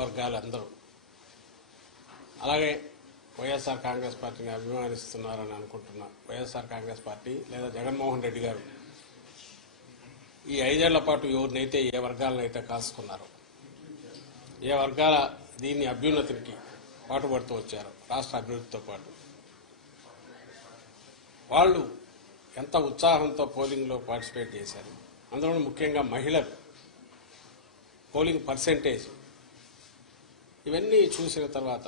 వర్గాలందరూ అలాగే వైఎస్ఆర్ కాంగ్రెస్ పార్టీని అభిమానిస్తున్నారని అనుకుంటున్నా. వైఎస్ఆర్ కాంగ్రెస్ పార్టీ లేదా జగన్మోహన్ రెడ్డి గారు ఈ 5 ఏళ్ల పాటు ఎవరినైతే ఏ వర్గాలనైతే కాసుకున్నారో, ఏ వర్గాల దీన్ని అభ్యున్నతికి పాటుపడుతూ వచ్చారో, రాష్ట్ర అభివృద్ధితో పాటు వాళ్ళు ఎంత ఉత్సాహంతో పోలింగ్లో పార్టిసిపేట్ చేశారు. అందులో ముఖ్యంగా మహిళలు పోలింగ్ పర్సెంటేజ్ ఇవన్నీ చూసిన తర్వాత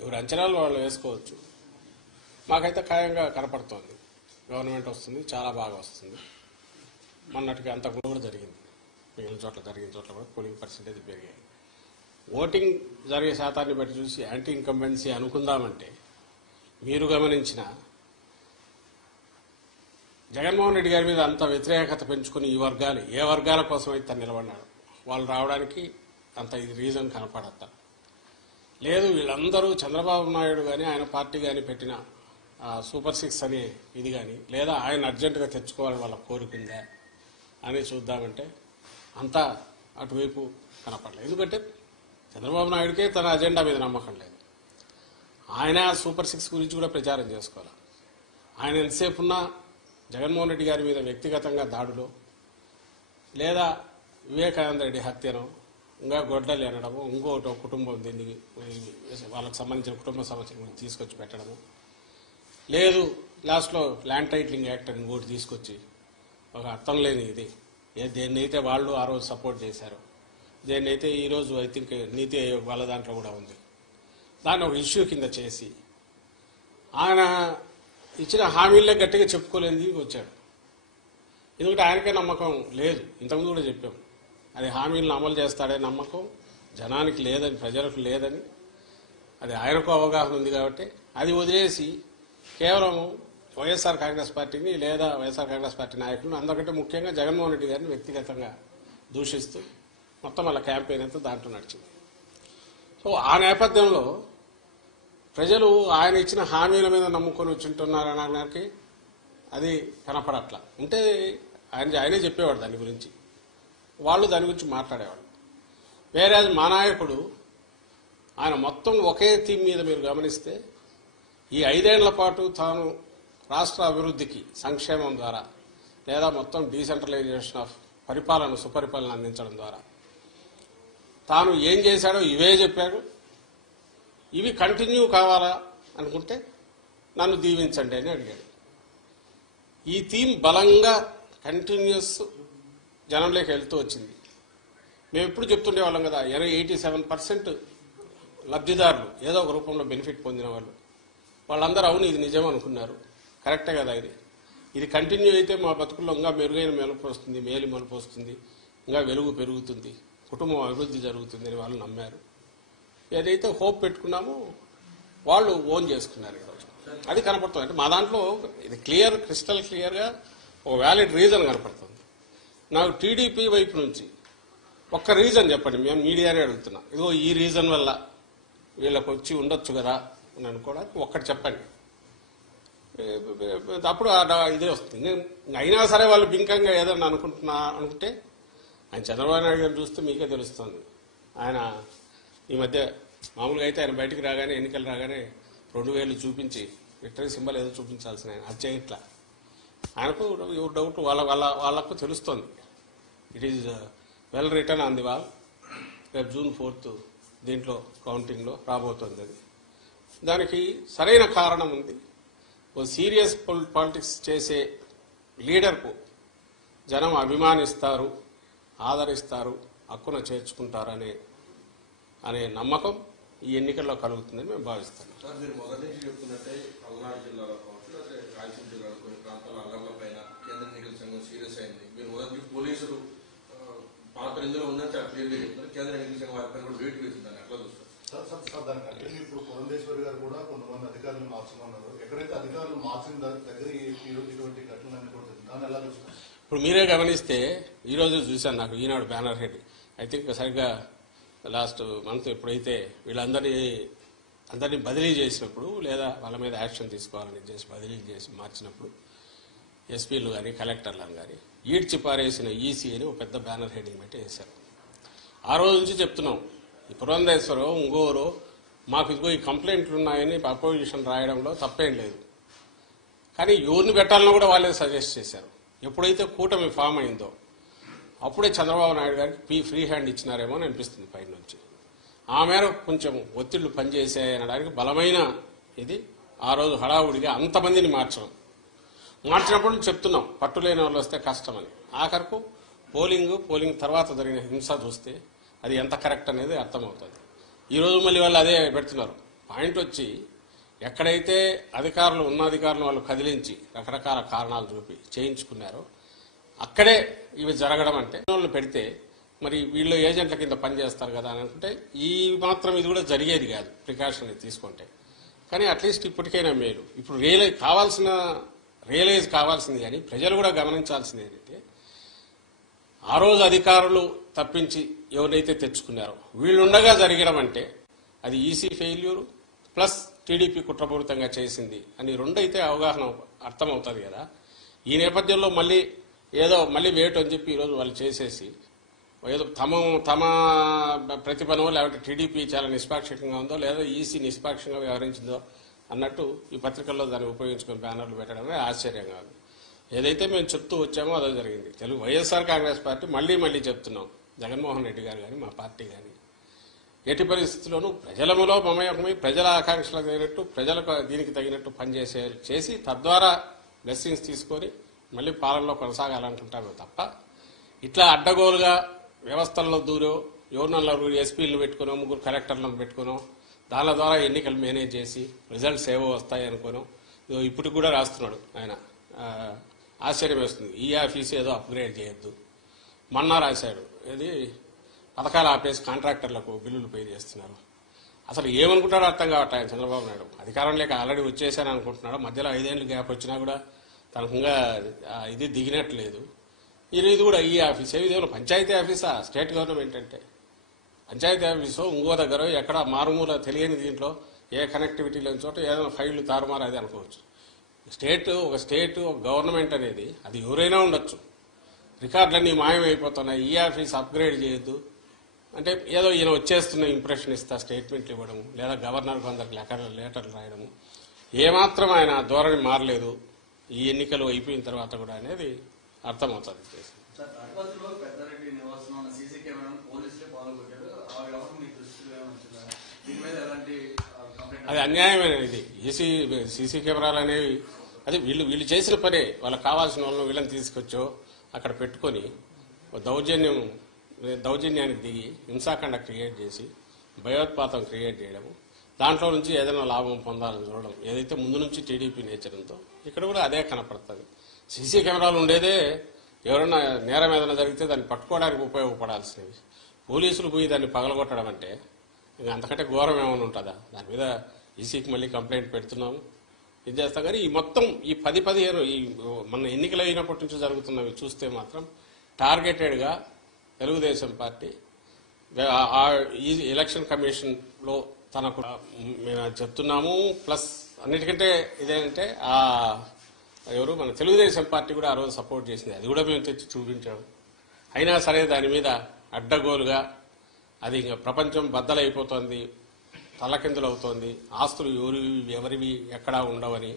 ఎవరి అంచనాలు వాళ్ళు వేసుకోవచ్చు. మాకైతే ఖాయంగా కనపడుతోంది గవర్నమెంట్ వస్తుంది, చాలా బాగా వస్తుంది. మొన్నటికి అంత కూడా జరిగింది, మిగిలిన చోట్ల జరిగిన చోట్ల కూడా పోలింగ్ పర్సెంటేజ్ పెరిగాయి. ఓటింగ్ జరిగే శాతాన్ని బట్టి చూసి యాంటీ ఇన్కంబెన్సీ అనుకుందామంటే మీరు గమనించిన జగన్మోహన్ రెడ్డి గారి మీద అంత వ్యతిరేకత పెంచుకుని ఈ వర్గాలు ఏ వర్గాల కోసం అయితే నిలబడినాడు వాళ్ళు రావడానికి అంత ఇది రీజన్ కనపడతా లేదు. వీళ్ళందరూ చంద్రబాబు నాయుడు కానీ ఆయన పార్టీ కానీ పెట్టిన సూపర్ 6 అనే ఇది కానీ లేదా ఆయన అర్జెంటుగా తెచ్చుకోవాలని వాళ్ళ కోరికుందా అని చూద్దామంటే అంతా అటువైపు కనపడలేదు. ఎందుకంటే చంద్రబాబు నాయుడికే తన అజెండా మీద నమ్మకం లేదు. ఆయన సూపర్ 6 గురించి కూడా ప్రచారం చేసుకోవాలి. ఆయన ఎంతసేపు ఉన్నా జగన్మోహన్ రెడ్డి గారి మీద వ్యక్తిగతంగా దాడులో లేదా వివేకానంద రెడ్డి హత్యను ఇంకా గొడ్డలు ఎనడము, ఇంకోటి కుటుంబం దీన్ని వాళ్ళకి సంబంధించిన కుటుంబ సమస్యల గురించి తీసుకొచ్చి పెట్టడము, లేదు లాస్ట్లో ల్యాండ్ టైటిలింగ్ యాక్ట్ అని ఇంకోటి తీసుకొచ్చి ఒక అర్థం లేని ఇది దేన్నైతే వాళ్ళు ఆ రోజు సపోర్ట్ చేశారో, దేన్నైతే ఈరోజు ఐ థింక్ నీతి ఆయోగ్ వాళ్ళ దాంట్లో కూడా ఉంది, దాన్ని ఒక ఇష్యూ కింద చేసి ఆయన ఇచ్చిన హామీలే గట్టిగా చెప్పుకోలేని వచ్చాడు. ఎందుకంటే ఆయనకే నమ్మకం లేదు. ఇంతకుముందు కూడా చెప్పాం, అది హామీలను అమలు చేస్తాడే నమ్మకం జనానికి లేదని, ప్రజలకు లేదని. అది ఆయనకు అవగాహన ఉంది కాబట్టి అది వదిలేసి కేవలం వైఎస్ఆర్ కాంగ్రెస్ పార్టీని లేదా వైఎస్ఆర్ కాంగ్రెస్ పార్టీ నాయకులను, అందరికంటే ముఖ్యంగా జగన్మోహన్ రెడ్డి గారిని వ్యక్తిగతంగా దూషిస్తూ మొత్తం వాళ్ళ క్యాంపెయిన్ అంతా దాంట్లో నడిచింది. సో ఆ నేపథ్యంలో ప్రజలు ఆయన ఇచ్చిన హామీల మీద నమ్ముకొని వచ్చింటున్నారనడానికి అది కనపడట్లా. ఉంటే ఆయనే చెప్పేవాడు దాని గురించి, వాళ్ళు దాని గురించి మాట్లాడేవాడు. వేరే మా నాయకుడు ఆయన మొత్తం ఒకే థీమ్ మీద మీరు గమనిస్తే ఈ 5 ఏళ్ల పాటు తాను రాష్ట్ర అభివృద్ధికి సంక్షేమం ద్వారా లేదా మొత్తం డీసెంట్రలైజేషన్ ఆఫ్ పరిపాలన సుపరిపాలన అందించడం ద్వారా తాను ఏం చేశాడో ఇవే చెప్పాడు. ఇవి కంటిన్యూ కావాలా అనుకుంటే నన్ను దీవించండి అని అడిగాడు. ఈ థీమ్ బలంగా కంటిన్యూస్ జనంలోకి వెళ్తూ వచ్చింది. మేము ఎప్పుడు చెప్తుండేవాళ్ళం కదా, 87% లబ్ధిదారులు ఏదో ఒక రూపంలో బెనిఫిట్ పొందిన వాళ్ళందరూ అవును ఇది నిజం అనుకున్నారు. కరెక్టే కదా, ఇది కంటిన్యూ అయితే మా బతుకుల్లో ఇంకా మెరుగైన మెలుపు వస్తుంది, మేలు మలుపు వస్తుంది, ఇంకా వెలుగు పెరుగుతుంది, కుటుంబం అభివృద్ధి జరుగుతుంది అని వాళ్ళు నమ్మారు. ఏదైతే హోప్ పెట్టుకున్నామో వాళ్ళు ఓన్ చేసుకున్నారు ఈరోజు. అది కనపడుతుంది. అంటే మా దాంట్లో ఇది క్రిస్టల్ క్లియర్గా ఒక వ్యాలిడ్ రీజన్ కనపడుతుంది. నాకు టీడీపీ వైపు నుంచి ఒక్క రీజన్ చెప్పండి, మేము మీడియానే అడుగుతున్నా, ఇదిగో ఈ రీజన్ వల్ల వీళ్ళకి వచ్చి ఉండొచ్చు కదా అని అనుకోవడానికి ఒక్కటి చెప్పండి. అప్పుడు ఇదే వస్తుంది. అయినా సరే వాళ్ళు బింకంగా ఏదన్నా అనుకుంటే ఆయన చంద్రబాబు నాయుడు గారిని చూస్తే మీకే తెలుస్తుంది. ఆయన ఈ మధ్య మామూలుగా అయితే ఆయన బయటికి రాగానే ఎన్నికలు రాగానే 2000 చూపించి విక్టరీ సింబల్ ఏదో చూపించాల్సిన ఆయన అది చేయట్లా. ఆయనకు డౌట్ వాళ్ళకు తెలుస్తోంది. It is well return on the wall. రేపు June 4th దీంట్లో కౌంటింగ్లో రాబోతోంది. అది దానికి సరైన కారణం ఉంది. ఓ సీరియస్ పాలిటిక్స్ చేసే లీడర్కు జనం అభిమానిస్తారు, ఆదరిస్తారు, హక్కున చేర్చుకుంటారనే నమ్మకం ఈ ఎన్నికల్లో కలుగుతుందని మేము భావిస్తాం. సార్, మీరు మొదటి నుంచి చెప్తున్నట్టే పల్నాడు జిల్లాలో కావచ్చు, లేదా రాయలసీమ జిల్లాలో కొన్ని ప్రాంతాల అల్లర్లపైన కేంద్ర ఎన్నికల సంఘం సీరియస్ అయింది. మీరు మొదటి పోలీసులు పాత్ర ఇందులో ఉందని చాలా క్లియర్గా చెప్తున్నారు. కేంద్ర ఎన్నికల సంఘం వారిపైన కూడా వెయిట్ వేసిందని ఎట్లా చూస్తారు? సార్ దానికంటే ఇప్పుడు పురంధేశ్వరి గారు కూడా కొంతమంది అధికారులు మార్చమన్నారు. ఎక్కడైతే అధికారులు మార్చిన దగ్గర ఇటువంటి ఘటనలన్నీ కూడా దాన్ని ఎలా చూస్తారు? ఇప్పుడు మీరే గమనిస్తే ఈరోజు చూశాను, నాకు ఈనాడు బ్యానర్ హెడ్ ఐ థింక్ సరిగ్గా లాస్ట్ మంత్ ఎప్పుడైతే వీళ్ళందరినీ బదిలీ చేసినప్పుడు లేదా వాళ్ళ మీద యాక్షన్ తీసుకోవాలని చేసి బదిలీ చేసి మార్చినప్పుడు ఎస్పీలు కానీ కలెక్టర్లను కానీ ఈడ్చి పారేసిన ఈసీ అని ఒక పెద్ద బ్యానర్ హెడ్డింగ్ పెట్టి వేశారు. ఆ రోజు నుంచి చెప్తున్నాం, ఈ పురంధేశ్వరం ఇంకోరు మాకు ఇదిగో ఈ కంప్లైంట్లు ఉన్నాయని అపోజిషన్ రాయడంలో తప్పేం లేదు. కానీ ఎవరిని పెట్టాలని కూడా వాళ్ళే సజెస్ట్ చేశారు. ఎప్పుడైతే కూటమి ఫామ్ అయిందో అప్పుడే చంద్రబాబు నాయుడు గారికి ఫ్రీ హ్యాండ్ ఇచ్చినారేమో అని అనిపిస్తుంది పైన నుంచి. ఆ మేరకు కొంచెం ఒత్తిళ్లు పనిచేసాయనడానికి బలమైన ఇది ఆ రోజు హడావుడిగా అంతమందిని మార్చినప్పుడు చెప్తున్నాం పట్టులేని వాళ్ళు వస్తే కష్టమని. ఆఖరకు పోలింగ్ తర్వాత జరిగిన హింస చూస్తే అది ఎంత కరెక్ట్ అనేది అర్థమవుతుంది. ఈరోజు మళ్ళీ వాళ్ళు అదే పెడుతున్నారు. పాయింట్ వచ్చి ఎక్కడైతే అధికారులు వాళ్ళు కదిలించి రకరకాల కారణాలు చూపి చేయించుకున్నారో అక్కడే ఇవి జరగడం అంటే వాళ్ళని పెడితే మరి వీళ్ళు ఏజెంట్ల కింద పనిచేస్తారు కదా అని అనుకుంటే ఈ మాత్రం ఇది కూడా జరిగేది కాదు ప్రికాషన్ తీసుకుంటే. కానీ అట్లీస్ట్ ఇప్పటికైనా మేలు. ఇప్పుడు రియలైజ్ కావాల్సింది కానీ ప్రజలు కూడా గమనించాల్సింది ఏంటంటే ఆ రోజు అధికారులు తప్పించి ఎవరైతే తెచ్చుకున్నారో వీళ్ళుండగా జరగడం అంటే అది ఈసీ ఫెయిల్యూర్ ప్లస్ టీడీపీ కుట్రపూరితంగా చేసింది అని రెండైతే అవగాహన అర్థమవుతుంది కదా. ఈ నేపథ్యంలో మళ్ళీ వేటు అని చెప్పి ఈరోజు వాళ్ళు చేసేసి ఏదో తమ ప్రతిభనో లేకపోతే టీడీపీ చాలా నిష్పాక్షికంగా ఉందో లేదా ఈసీ నిష్పాక్షంగా వ్యవహరించిందో అన్నట్టు ఈ పత్రికల్లో దాన్ని ఉపయోగించుకుని బ్యానర్లు పెట్టడమే ఆశ్చర్యంగా ఉంది. ఏదైతే మేము చెప్తూ వచ్చామో అదే జరిగింది. వైఎస్ఆర్ కాంగ్రెస్ పార్టీ మళ్లీ చెప్తున్నాం, జగన్మోహన్ రెడ్డి గారు కానీ మా పార్టీ కానీ ఎట్టి పరిస్థితుల్లోనూ మమేకమై ప్రజల ఆకాంక్షలకు తగినట్టు ప్రజలకు దీనికి తగినట్టు చేసి తద్వారా బ్లెస్సింగ్స్ తీసుకొని మళ్ళీ పాలనలో కొనసాగాలనుకుంటామే తప్ప ఇట్లా అడ్డగోలుగా వ్యవస్థల్లో దూరో ఎవరినో ఎస్పీలను పెట్టుకునో 3 కలెక్టర్లను పెట్టుకునో దాని ద్వారా ఎన్నికలు మేనేజ్ చేసి రిజల్ట్స్ ఏవో వస్తాయి అనుకోను ఇప్పటికి కూడా రాస్తున్నాడు ఆయన. ఆశ్చర్యం వేస్తుంది. ఈ ఆఫీసు ఏదో అప్గ్రేడ్ చేయొద్దు మొన్న రాశాడు. ఇది పథకాలు ఆపేసి కాంట్రాక్టర్లకు బిల్లులు పే చేస్తున్నారు. అసలు ఏమనుకుంటాడో అర్థం కావట్లేదు ఆయన చంద్రబాబు నాయుడు. అధికారం లేక ఆల్రెడీ వచ్చేసాను అనుకుంటున్నాడు. మధ్యలో 5 ఏళ్ళు గ్యాప్ వచ్చినా కూడా తనకుంగా ఇది దిగినట్లేదు. ఇది కూడా ఈ ఆఫీస్ ఇదేమో పంచాయతీ ఆఫీసా స్టేట్ గవర్నమెంట్ అంటే? పంచాయతీ ఆఫీసు ఇంకో దగ్గర ఎక్కడ మారుమూల తెలియని దీంట్లో ఏ కనెక్టివిటీ లేని చోట ఏదైనా ఫైళ్లు తారుమారు అది అనుకోవచ్చు. ఒక గవర్నమెంట్ అనేది అది ఎవరైనా ఉండొచ్చు. రికార్డులన్నీ మాయమైపోతున్నాయి. ఈ ఆఫీస్ అప్గ్రేడ్ చేయొద్దు అంటే ఏదో ఈయన వచ్చేస్తున్న ఇంప్రెషన్ ఇస్తా స్టేట్మెంట్లు ఇవ్వడము లేదా గవర్నర్ కొందరికి లెటర్లు రాయడము. ఏమాత్రం ఆయన ధోరణి మారలేదు ఈ ఎన్నికలు అయిపోయిన తర్వాత కూడా అనేది అర్థమవుతుంది. అది అన్యాయమైన ఇది. సీసీ కెమెరాలు అనేవి అది వీళ్ళు చేసిన పనే. వాళ్ళకి కావాల్సిన వాళ్ళని వీళ్ళని తీసుకొచ్చో అక్కడ పెట్టుకొని దౌర్జన్యానికి దిగి హింసాకాండ క్రియేట్ చేసి భయోత్పాతం క్రియేట్ చేయడము, దాంట్లో నుంచి ఏదైనా లాభం పొందాలని చూడడం ఏదైతే ముందు నుంచి టీడీపీ నేచర్తో ఇక్కడ కూడా అదే కనపడుతుంది. సీసీ కెమెరాలు ఉండేదే ఎవరైనా నేరం ఏదైనా జరిగితే దాన్ని పట్టుకోవడానికి ఉపయోగపడాల్సినవి. పోలీసులు పోయి దాన్ని పగలగొట్టడం అంటే ఇంకా అంతకంటే ఘోరం ఏమైనా ఉంటుందా? దాని మీద ఈసీకి మళ్ళీ కంప్లైంట్ పెడుతున్నాము, ఇది చేస్తాం. కానీ ఈ మొత్తం ఈ 10-15 ఈ మన ఎన్నికలు అయినప్పటి నుంచి జరుగుతున్నవి చూస్తే మాత్రం టార్గెటెడ్గా తెలుగుదేశం పార్టీ ఈ ఎలక్షన్ కమిషన్లో తనకు మేము చెప్తున్నాము. ప్లస్ అన్నిటికంటే ఇదేంటే ఎవరు మన తెలుగుదేశం పార్టీ కూడా ఆ రోజు సపోర్ట్ చేసింది. అది కూడా మేము తెచ్చి చూపించాము. అయినా సరే దాని మీద అడ్డగోలుగా అది ఇంకా ప్రపంచం బద్దలైపోతుంది, తలకిందులు అవుతోంది, ఆస్తులు ఎవరివి ఎక్కడా ఉండవని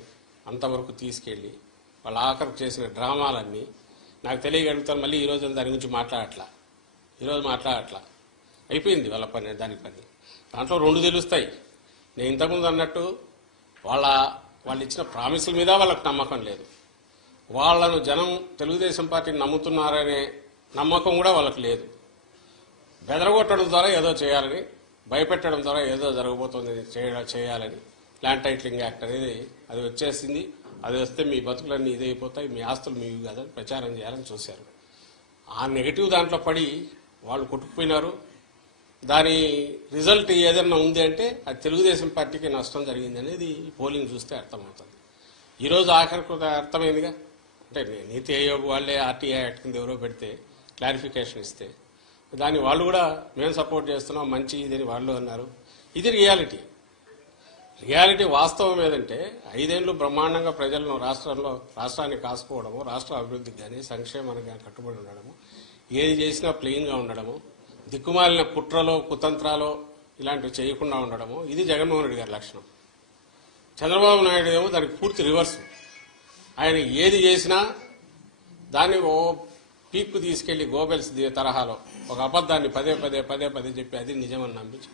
అంతవరకు తీసుకెళ్లి వాళ్ళ ఆఖరికి చేసిన డ్రామాలన్నీ నాకు తెలియగలుగుతాను. మళ్ళీ ఈరోజు దాని గురించి మాట్లాడట్లా. అయిపోయింది వాళ్ళ పని. దాని పని దాంట్లో 2 తెలుస్తాయి. నేను ఇంతకుముందు అన్నట్టు వాళ్ళు ఇచ్చిన ప్రామిసుల మీద వాళ్ళకు నమ్మకం లేదు. వాళ్లను జనం తెలుగుదేశం పార్టీని నమ్ముతున్నారనే నమ్మకం కూడా వాళ్ళకు లేదు. బెదరగొట్టడం ద్వారా ఏదో చేయాలని, భయపెట్టడం ద్వారా ఏదో జరగబోతుంది చేయాలని ల్యాండ్ టైటిలింగ్ యాక్ట్ అనేది అది వచ్చేసింది. అది వస్తే మీ బతుకులన్నీ ఇదైపోతాయి, మీ ఆస్తులు మీవి కాదని ప్రచారం చేయాలని చూశారు. ఆ నెగటివ్ దాంట్లో పడి వాళ్ళు కొట్టుకుపోయినారు. దాని రిజల్ట్ ఏదన్నా ఉంది అంటే అది తెలుగుదేశం పార్టీకి నష్టం జరిగింది అనేది పోలింగ్ చూస్తే అర్థమవుతుంది. ఈరోజు ఆఖరికి అర్థమైందిగా. అంటే నీతి ఆయోగ్ వాళ్ళే ఆర్టీఐ యాక్ట్ కింద ఎవరో పెడితే క్లారిఫికేషన్ ఇస్తే దాన్ని వాళ్ళు కూడా మేము సపోర్ట్ చేస్తున్నాం మంచి ఇదని వాళ్ళు అన్నారు. ఇది రియాలిటీ వాస్తవం ఏదంటే 5 ఏళ్లు బ్రహ్మాండంగా ప్రజలను రాష్ట్రాన్ని కాసుకోవడము, రాష్ట్ర అభివృద్ధికి కానీ సంక్షేమానికి కానీ కట్టుబడి ఉండడము, ఏది చేసినా ప్లెయిన్గా ఉండడము, దిక్కుమాలిన కుట్రలో కుతంత్రాలో ఇలాంటివి చేయకుండా ఉండడము ఇది జగన్మోహన్ రెడ్డి గారి లక్షణం. చంద్రబాబు నాయుడు ఏమో దానికి పూర్తి రివర్స్. ఆయన ఏది చేసినా దాన్ని ఓ పీక్కు తీసుకెళ్లి గోబెల్స్ తరహాలో ఒక అబద్ధాన్ని పదే పదే చెప్పి అది నిజమని నమ్మించి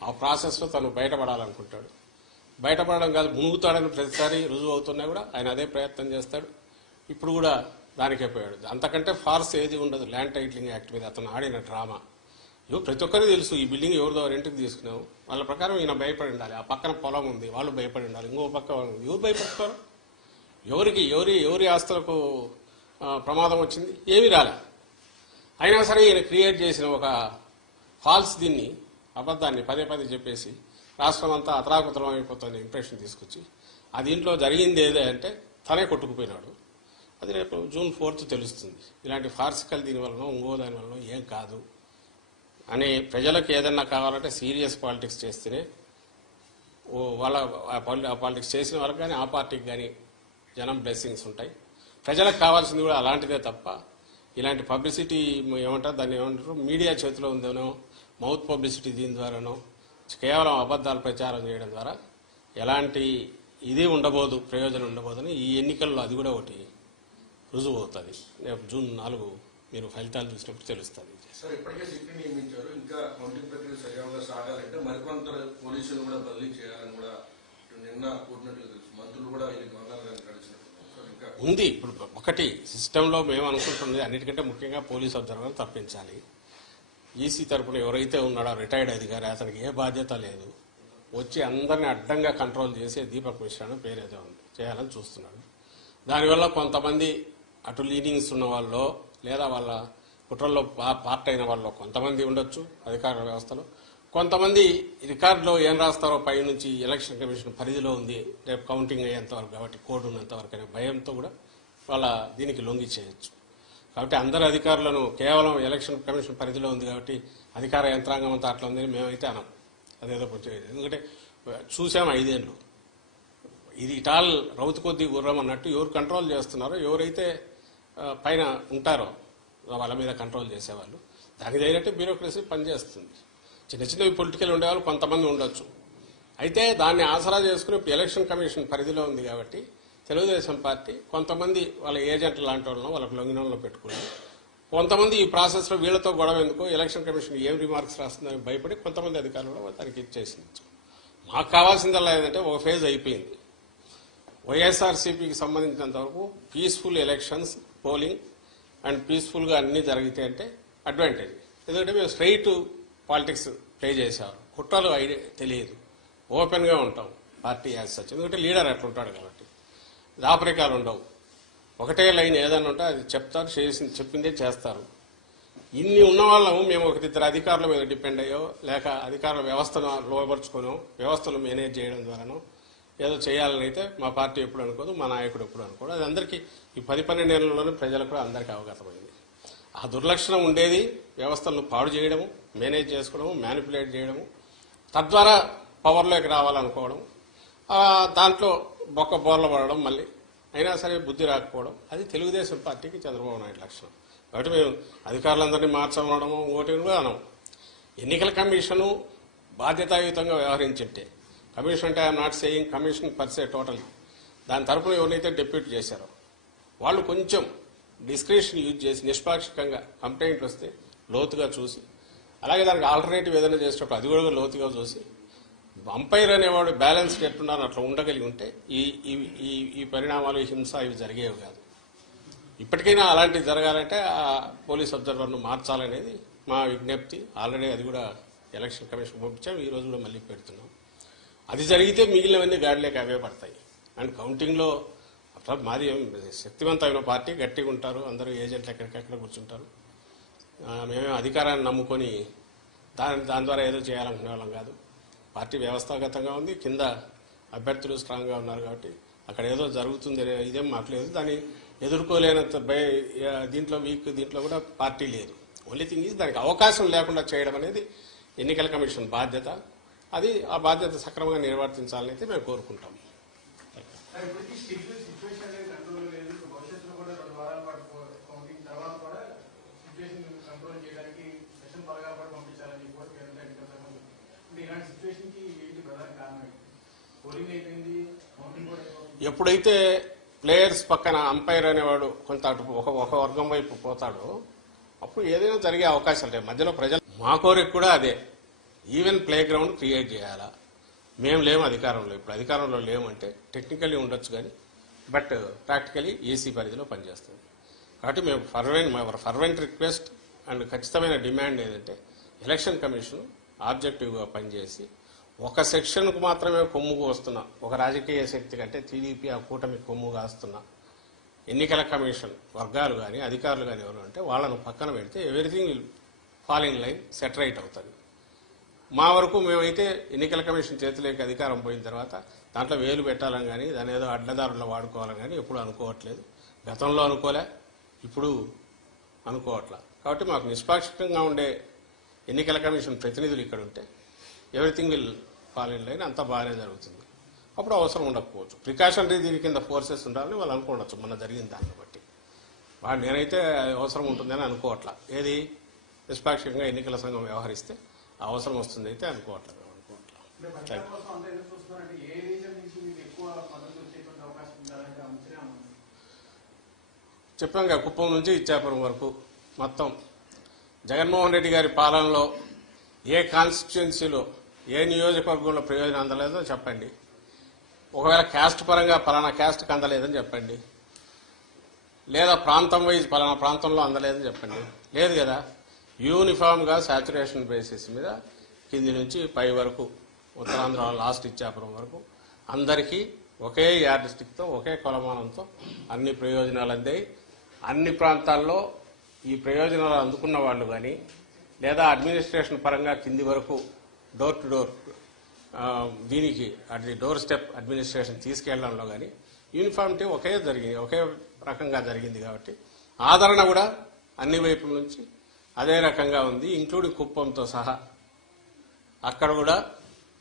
ఆ ప్రాసెస్లో తను బయటపడాలనుకుంటాడు. బయటపడడం కాదు, మునుగుతాడని ప్రతిసారి రుజువు అవుతున్నా కూడా ఆయన అదే ప్రయత్నం చేస్తాడు. ఇప్పుడు కూడా దానికే పోయాడు. అంతకంటే ఫార్స్ ఏది ఉండదు ల్యాండ్ టైటిలింగ్ యాక్ట్ మీద అతను ఆడిన డ్రామా. ప్రతి ఒక్కరికి తెలుసు ఈ బిల్డింగ్ ఎవరిదో రెంట్కి తీసుకున్నావు, వాళ్ళ ప్రకారం ఈయన భయపడి ఉండాలి. ఆ పక్కన పొలం ఉంది, వాళ్ళు భయపడి ఉండాలి. ఇంకో పక్క ఎవరు భయపడతారు? ఎవరి ఆస్తులకు ప్రమాదం వచ్చింది? ఏమీ రాలే. అయినా సరే ఈయన క్రియేట్ చేసిన ఒక ఫాల్స్ దీన్ని అబద్ధాన్ని పదే చెప్పేసి రాష్ట్రం అంతా అతలాకుతలం అయిపోతున్న ఇంప్రెషన్ తీసుకొచ్చి ఆ దీంట్లో జరిగింది ఏదే అంటే తనే కొట్టుకుపోయినాడు. అది రేపు June 4th తెలుస్తుంది. ఇలాంటి ఫార్సికల్ దీనివల్ల ఇంకో దానివల్ల ఏం కాదు అని ప్రజలకు ఏదన్నా కావాలంటే సీరియస్ పాలిటిక్స్ చేస్తేనే వాళ్ళ పాలిటిక్స్ చేసిన వాళ్ళకి కానీ ఆ పార్టీకి కానీ జనం బ్లెస్సింగ్స్ ఉంటాయి. ప్రజలకు కావాల్సింది కూడా అలాంటిదే తప్ప ఇలాంటి పబ్లిసిటీ ఏమంటారు దాన్ని ఏమంటారు మీడియా చేతిలో ఉందనో మౌత్ పబ్లిసిటీ దీని ద్వారానో కేవలం అబద్ధాలు ప్రచారం చేయడం ద్వారా ఎలాంటి ఇది ఉండబోదు, ప్రయోజనం ఉండబోదని ఈ ఎన్నికల్లో అది కూడా ఒకటి రుజువు అవుతుంది. రేపు June 4 మీరు ఫలితాలు చూసినప్పుడు తెలుస్తుంది. సార్ ఇప్పటికే సిట్ని నియమించారు, ఇంకా కౌంటింగ్ ప్రక్రియ సజావుగా సాగాలంటే మరికొంత పోలీసులు కూడా బదిలీ చేయాలని కూడా నిన్న కూడినట్లు తెలుసు. మంత్రులు కూడా ఇది గవర్నర్ గారిని కలిసినట్టు ఉంది. ఇప్పుడు ఒకటి సిస్టంలో మేము అనుకుంటున్నది అన్నిటికంటే ముఖ్యంగా పోలీస్ అబ్జర్వర్ తప్పించాలి. ఈసీ తరఫున ఎవరైతే ఉన్నాడో రిటైర్డ్ అధికారి అతనికి ఏ బాధ్యత లేదు, వచ్చి అందరినీ అడ్డంగా కంట్రోల్ చేసే దీపక్ మిశ్రా పేరేదో ఉంది చేయాలని చూస్తున్నాడు. దానివల్ల కొంతమంది అటు లీనింగ్స్ ఉన్న వాళ్ళు లేదా వాళ్ళ కుట్రల్లో పార్ట్ అయిన వాళ్ళు కొంతమంది ఉండొచ్చు అధికార వ్యవస్థలో, కొంతమంది రికార్డులో ఏం రాస్తారో పై నుంచి ఎలక్షన్ కమిషన్ పరిధిలో ఉంది రేపు కౌంటింగ్ అయ్యేంతవరకు కాబట్టి కోడ్ ఉన్నంతవరకు అనే భయంతో కూడా వాళ్ళ దీనికి లొంగి చేయొచ్చు. కాబట్టి అందరు అధికారులను కేవలం ఎలక్షన్ కమిషన్ పరిధిలో ఉంది కాబట్టి అధికార యంత్రాంగం అంతా అట్లా ఉందని మేమైతే అనం. అదేదో చేయదు. ఎందుకంటే చూసాం 5 ఏళ్ళు ఇది ఇటాల్ రౌతు కొద్దీ గుర్రం అన్నట్టు ఎవరు కంట్రోల్ చేస్తున్నారో ఎవరైతే పైన ఉంటారో వాళ్ళ మీద కంట్రోల్ చేసేవాళ్ళు దానికి తగినట్టు బ్యూరోక్రసీ పనిచేస్తుంది. చిన్నవి పొలిటికల్ ఉండేవాళ్ళు కొంతమంది ఉండొచ్చు. అయితే దాన్ని ఆసరా చేసుకుని ఎలక్షన్ కమిషన్ పరిధిలో ఉంది కాబట్టి తెలుగుదేశం పార్టీ కొంతమంది వాళ్ళ ఏజెంట్ లాంటి వాళ్ళను వాళ్ళకి లొంగినంలో పెట్టుకుని కొంతమంది ఈ ప్రాసెస్లో వీళ్లతో గొడవ ఎందుకో ఎలక్షన్ కమిషన్ ఏం రిమార్క్స్ రాస్తుందని భయపడి కొంతమంది అధికారులు దానికి ఇచ్చేసింది. మాకు కావాల్సిందల్లా ఏంటంటే ఒక ఫేజ్ అయిపోయింది. వైఎస్ఆర్సీపీకి సంబంధించినంత వరకు పీస్ఫుల్ ఎలక్షన్స్ పోలింగ్ అండ్ పీస్ఫుల్గా అన్నీ జరిగితే అంటే అడ్వాంటేజ్. ఎందుకంటే మేము స్ట్రైట్ పాలిటిక్స్ ప్లే చేసేవారు, కుట్రలు తెలియదు, ఓపెన్గా ఉంటాం పార్టీ యాజ్ సచ్. ఎందుకంటే లీడర్ అట్లా ఉంటాడు కాబట్టి దాపరికాలు ఉండవు. ఒకటే లైన్ ఏదన్నా ఉంటే అది చెప్తారు, చెప్పిందే చేస్తారు. ఇన్ని ఉన్న వాళ్ళము మేము ఒకరిద్దరు అధికారుల మీద డిపెండ్ అయ్యో లేక అధికారుల వ్యవస్థను లోపరుచుకోనో వ్యవస్థను మేనేజ్ చేయడం ద్వారానో ఏదో చేయాలని అయితే మా పార్టీ ఎప్పుడు అనుకోదు, మా నాయకుడు ఎప్పుడు అనుకోడు. అది అందరికీ ఈ 10-12 ఏళ్లలోనే ప్రజలకు కూడా అందరికీ అవగతమైంది. ఆ దుర్లక్షణం ఉండేది వ్యవస్థలను పాడు చేయడము, మేనేజ్ చేసుకోవడము, మ్యానిపులేట్ చేయడము, తద్వారా పవర్లోకి రావాలనుకోవడం, దాంట్లో బోర్ల పడడం, మళ్ళీ అయినా సరే బుద్ధి రాకపోవడం, అది తెలుగుదేశం పార్టీకి చంద్రబాబు నాయుడు లక్షణం. కాబట్టి మేము అధికారులందరినీ మార్చమనడము ఓటింగ్ కూడా అనం. ఎన్నికల కమిషను బాధ్యతాయుతంగా వ్యవహరించింటే, కమిషన్ అంటే I'm not saying commission per se total, దాని తరపున ఎవరైతే డెప్యూట్ చేశారో వాళ్ళు కొంచెం డిస్క్రిప్షన్ యూజ్ చేసి నిష్పాక్షికంగా కంప్లైంట్లు వస్తే లోతుగా చూసి, అలాగే దానికి ఆల్టర్నేటివ్ ఏదైనా చేసేటప్పుడు అది కూడా లోతుగా చూసి, అంపైర్ అనేవాడు బ్యాలెన్స్ ఎట్టున్నారు అట్లా ఉండగలిగి ఉంటే ఈ పరిణామాలు హింస ఇవి జరిగేవి కాదు. ఇప్పటికైనా అలాంటివి జరగాలంటే ఆ పోలీస్ అబ్జర్వర్ను మార్చాలనేది మా విజ్ఞప్తి. ఆల్రెడీ అది కూడా ఎలక్షన్ కమిషన్ పంపించాం, ఈ రోజు కూడా మళ్ళీ పెడుతున్నాం. అది జరిగితే మిగిలినవన్నీ గాడిలోకి అవే పడతాయి. అండ్ కౌంటింగ్లో అట్లా మాది శక్తివంతమైన పార్టీ, గట్టిగా ఉంటారు, అందరూ ఏజెంట్లు ఎక్కడికెక్కడ కూర్చుంటారు. మేమే అధికారాన్ని నమ్ముకొని దాని ద్వారా ఏదో చేయాలనుకునే వాళ్ళం కాదు. పార్టీ వ్యవస్థాగతంగా ఉంది, కింద అభ్యర్థులు స్ట్రాంగ్గా ఉన్నారు కాబట్టి అక్కడ ఏదో జరుగుతుంది ఇదేం మాట్లేదు. దాన్ని ఎదుర్కోలేనంత దీంట్లో వీక్ దీంట్లో కూడా పార్టీ లేదు. ఓన్లీ థింగ్ ఈజ్ దానికి అవకాశం లేకుండా చేయడం అనేది ఎన్నికల కమిషన్ బాధ్యత. అది ఆ బాధ్యత సక్రమంగా నిర్వర్తించాలని అయితే మేము కోరుకుంటాం. కంట్రోల్ చేయడానికి సెషన్ బాగా సిచ్యువేషన్ కి ఏంటి ప్రధాన కారణం? పోలింగ్ అయిపోయింది, కౌంటింగ్ కూడా అయిపోతుంది. ఎప్పుడైతే ప్లేయర్స్ పక్కన అంపైర్ అనేవాడు కొంత ఒక వర్గం వైపు పోతాడో అప్పుడు ఏదైనా జరిగే అవకాశాలు ఉంటాయి. మధ్యలో ప్రజలు మా కోరిక కూడా అదే, ఈవెన్ ప్లే గ్రౌండ్ క్రియేట్ చేయాలా. మేము లేము అధికారంలో, ఇప్పుడు అధికారంలో లేమంటే టెక్నికల్లీ ఉండొచ్చు కానీ బట్ ప్రాక్టికలీ ఏసీ పరిధిలో పనిచేస్తుంది. కాబట్టి మేము ఫర్వెంట్ రిక్వెస్ట్ అండ్ ఖచ్చితమైన డిమాండ్ ఏంటంటే ఎలక్షన్ కమిషన్ ఆబ్జెక్టివ్గా పనిచేసి ఒక సెక్షన్కు మాత్రమే కొమ్ము వస్తున్నా, ఒక రాజకీయ శక్తి కంటే టీడీపీ ఆ కూటమి కొమ్ము కాస్తున్నా ఎన్నికల కమిషన్ వర్గాలు కానీ అధికారులు కానీ ఎవరు అంటే వాళ్ళను పక్కన పెడితే everything will fall in line, set right అవుతుంది. మా వరకు మేమైతే ఎన్నికల కమిషన్ చేతిలోకి అధికారం పోయిన తర్వాత దాంట్లో వేలు పెట్టాలని కానీ దాని ఏదో అడ్డదారుల్లో వాడుకోవాలని కానీ ఎప్పుడు అనుకోవట్లేదు. గతంలో అనుకోలే, ఇప్పుడు అనుకోవట్లా. కాబట్టి మాకు నిష్పాక్షికంగా ఉండే ఎన్నికల కమిషన్ ప్రతినిధులు ఇక్కడ ఉంటే everything will fall in line, అంతా బాగానే జరుగుతుంది. అప్పుడు అవసరం ఉండకపోవచ్చు, ప్రికాషనరీ దీని కింద ఫోర్సెస్ ఉండాలని వాళ్ళు అనుకోవచ్చు. మొన్న జరిగిన దాన్ని బట్టి నేనైతే అవసరం ఉంటుందని అనుకోవట్లా. ఏది నిష్పాక్షికంగా ఎన్నికల సంఘం వ్యవహరిస్తే అవసరం వస్తుంది అయితే అనుకోవట్లేదు. అంటే ఫలితాల కోసం అంతా ఎదురు చూస్తున్నారంటే ఏ రీజన్ నుంచి మీకు ఎక్కువ మద్దతు వచ్చేటువంటి అవకాశం ఉండాలంటే అంచనా ఉంది? చెప్పాం కదా, కుప్పం నుంచి ఇచ్చాపురం వరకు మొత్తం జగన్మోహన్ రెడ్డి గారి పాలనలో ఏ కాన్స్టిట్యుయెన్సీలో ఏ నియోజకవర్గంలో ప్రయోజనం అందలేదో చెప్పండి. ఒకవేళ క్యాస్ట్ పరంగా పలానా క్యాస్ట్కి అందలేదని చెప్పండి, లేదా ప్రాంతం వైజ్ పలానా ప్రాంతంలో అందలేదని చెప్పండి. లేదు కదా, యూనిఫామ్గా సాచురేషన్ బేసిస్ మీద కింది నుంచి పై వరకు ఉత్తరాంధ్ర లాస్ట్ ఇచ్చాపురం వరకు అందరికీ ఒకే యార్డ్ స్టిక్తో ఒకే కొలమానంతో అన్ని ప్రయోజనాలు అందాయి. అన్ని ప్రాంతాల్లో ఈ ప్రయోజనాలు అందుకున్న వాళ్ళు కానీ లేదా అడ్మినిస్ట్రేషన్ పరంగా కింది వరకు డోర్ టు డోర్ దీనికి అది డోర్ స్టెప్ అడ్మినిస్ట్రేషన్ తీసుకెళ్లడంలో కానీ యూనిఫామిటీ ఒకే రకంగా జరిగింది. కాబట్టి ఆదరణ కూడా అన్ని వైపుల నుంచి అదే రకంగా ఉంది, ఇంక్లూడింగ్ కుప్పంతో సహా. అక్కడ కూడా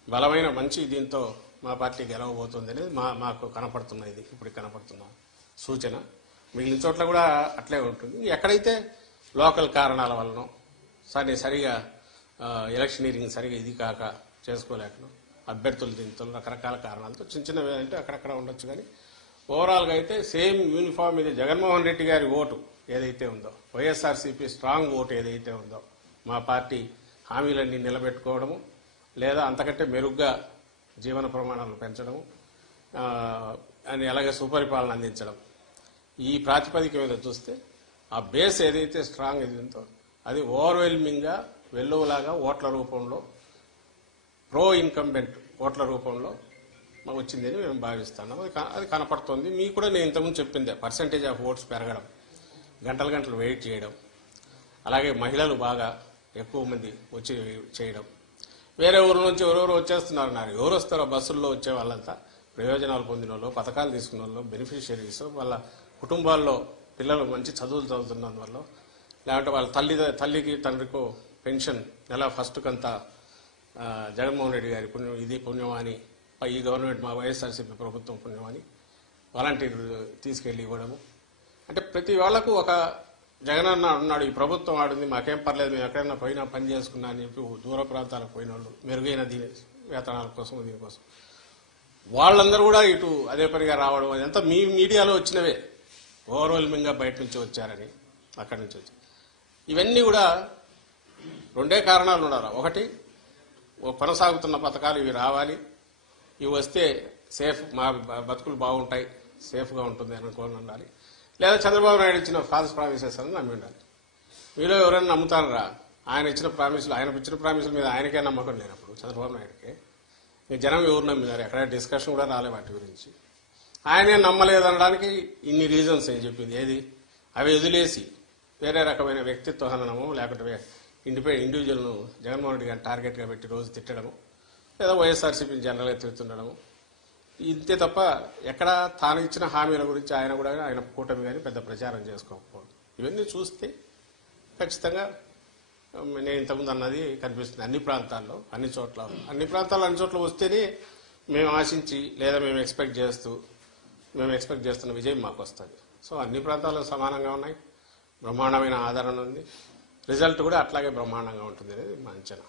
బలమైన మంచి దీంతో మా పార్టీ గెలవబోతుంది అనేది మాకు కనపడుతున్నది, ఇప్పుడు కనపడుతున్న సూచన. మిగిలిన చోట్ల కూడా అట్లే ఉంటుంది. ఎక్కడైతే లోకల్ కారణాల వలన సరిగా ఎలక్షనీరింగ్ సరిగా ఇది కాక చేసుకోలేకను అభ్యర్థులు దీంతో రకరకాల కారణాలతో చిన్నవి అంటే అక్కడక్కడ ఉండొచ్చు. కానీ ఓవరాల్గా అయితే సేమ్ యూనిఫామ్ ఇది జగన్మోహన్ రెడ్డి గారి ఓటు ఏదైతే ఉందో, వైఎస్ఆర్సీపీ స్ట్రాంగ్ ఓటు ఏదైతే ఉందో, మా పార్టీ హామీలన్నీ నిలబెట్టుకోవడము లేదా అంతకంటే మెరుగ్గా జీవన ప్రమాణాలు పెంచడము అని అలాగే సుపరిపాలన అందించడం, ఈ ప్రాతిపదిక మీద చూస్తే ఆ బేస్ ఏదైతే స్ట్రాంగ్ ఇది ఉందో అది ఓవర్వెల్మింగ్గా వెల్లువలాగా ఓట్ల రూపంలో ప్రో ఇన్కంబెంట్ ఓట్ల రూపంలో వచ్చిందని మేము భావిస్తున్నాం. అది కనపడుతోంది. మీకు కూడా నేను ఇంతకుముందు చెప్పిందే, పర్సంటేజ్ ఆఫ్ ఓట్స్ పెరగడం, గంటలు వెయిట్ చేయడం, అలాగే మహిళలు బాగా ఎక్కువ మంది వచ్చి చేయడం, వేరే ఊరు నుంచి ఎవరెవరు వచ్చేస్తున్నారు. ఎవరు వస్తారో బస్సుల్లో వచ్చే వాళ్ళంతా ప్రయోజనాలు పొందిన వాళ్ళు, పథకాలు తీసుకున్న వాళ్ళు, బెనిఫిషియరీస్, వాళ్ళ కుటుంబాల్లో పిల్లలు మంచి చదువులు చదువుతున్నందువల్ల, లేదంటే వాళ్ళ తల్లికి తండ్రికో పెన్షన్ నెల ఫస్ట్ కంతా జగన్మోహన్ రెడ్డి గారి పుణ్యం, ఇది పుణ్యమాని ఈ గవర్నమెంట్ మా వైఎస్ఆర్సీపీ ప్రభుత్వం పుణ్యమాని వాలంటీర్ తీసుకెళ్లి ఇవ్వడము. అంటే ప్రతి వాళ్లకు ఒక జగనన్న ఉన్నాడు, ఈ ప్రభుత్వం ఆడుంది, మాకేం పర్లేదు, మేము ఎక్కడైనా పోయినా పని చేసుకున్నా అని చెప్పి దూర ప్రాంతాలకు పోయిన వాళ్ళు మెరుగైన వేతనాల కోసం దీనికోసం వాళ్ళందరూ కూడా ఇటు అదే పనిగా రావడం, అదంతా మీ మీడియాలో వచ్చినవే, ఓవర్వెల్మింగ్గా బయట నుంచి వచ్చారని అక్కడి నుంచి వచ్చి. ఇవన్నీ కూడా రెండే కారణాలు ఉండాలి. ఒకటి, కొనసాగుతున్న పథకాలు ఇవి రావాలి, ఇవి వస్తే సేఫ్, మా బతుకులు బాగుంటాయి, సేఫ్గా ఉంటుంది అనుకోని ఉండాలి. లేదా చంద్రబాబు నాయుడు ఇచ్చిన ఫాల్స్ ప్రామిసెస్ అని నమ్మి ఉండాలి. మీలో ఎవరైనా నమ్ముతారా? ఆయన ఇచ్చిన ప్రామిసుల మీద ఆయనకే నమ్మకం లేనప్పుడు చంద్రబాబు నాయుడుకే జనం ఎవరు నమ్మినారు? ఎక్కడ డిస్కషన్ కూడా రాలే వాటి గురించి. ఆయనే నమ్మలేదనడానికి ఇన్ని రీజన్స్ ఏం చెప్పింది. ఏది అవి వదిలేసి వేరే రకమైన వ్యక్తిత్వ హననము, లేకపోతే ఇండివిజువల్ను జగన్మోహన్ రెడ్డి గారిని టార్గెట్గా పెట్టి రోజు తిట్టడము, లేదా వైఎస్ఆర్సీపీని జనరల్గా తిడుతుండడము, ఇంతే తప్ప ఎక్కడ తాను ఇచ్చిన హామీల గురించి ఆయన కూడా ఆయన కూటమి కానీ పెద్ద ప్రచారం చేసుకోకపోవడం. ఇవన్నీ చూస్తే ఖచ్చితంగా నేను ఇంతకుముందు అన్నది కనిపిస్తుంది. అన్ని ప్రాంతాల్లో అన్ని చోట్ల వస్తేనే మేము ఆశించి లేదా మేము ఎక్స్పెక్ట్ చేస్తున్న విజయం మాకు వస్తుంది. సో అన్ని ప్రాంతాల్లో సమానంగా ఉన్నాయి, బ్రహ్మాండమైన ఆదరణ ఉంది, రిజల్ట్ కూడా అట్లాగే బ్రహ్మాండంగా ఉంటుంది అనేది మా అంచనా.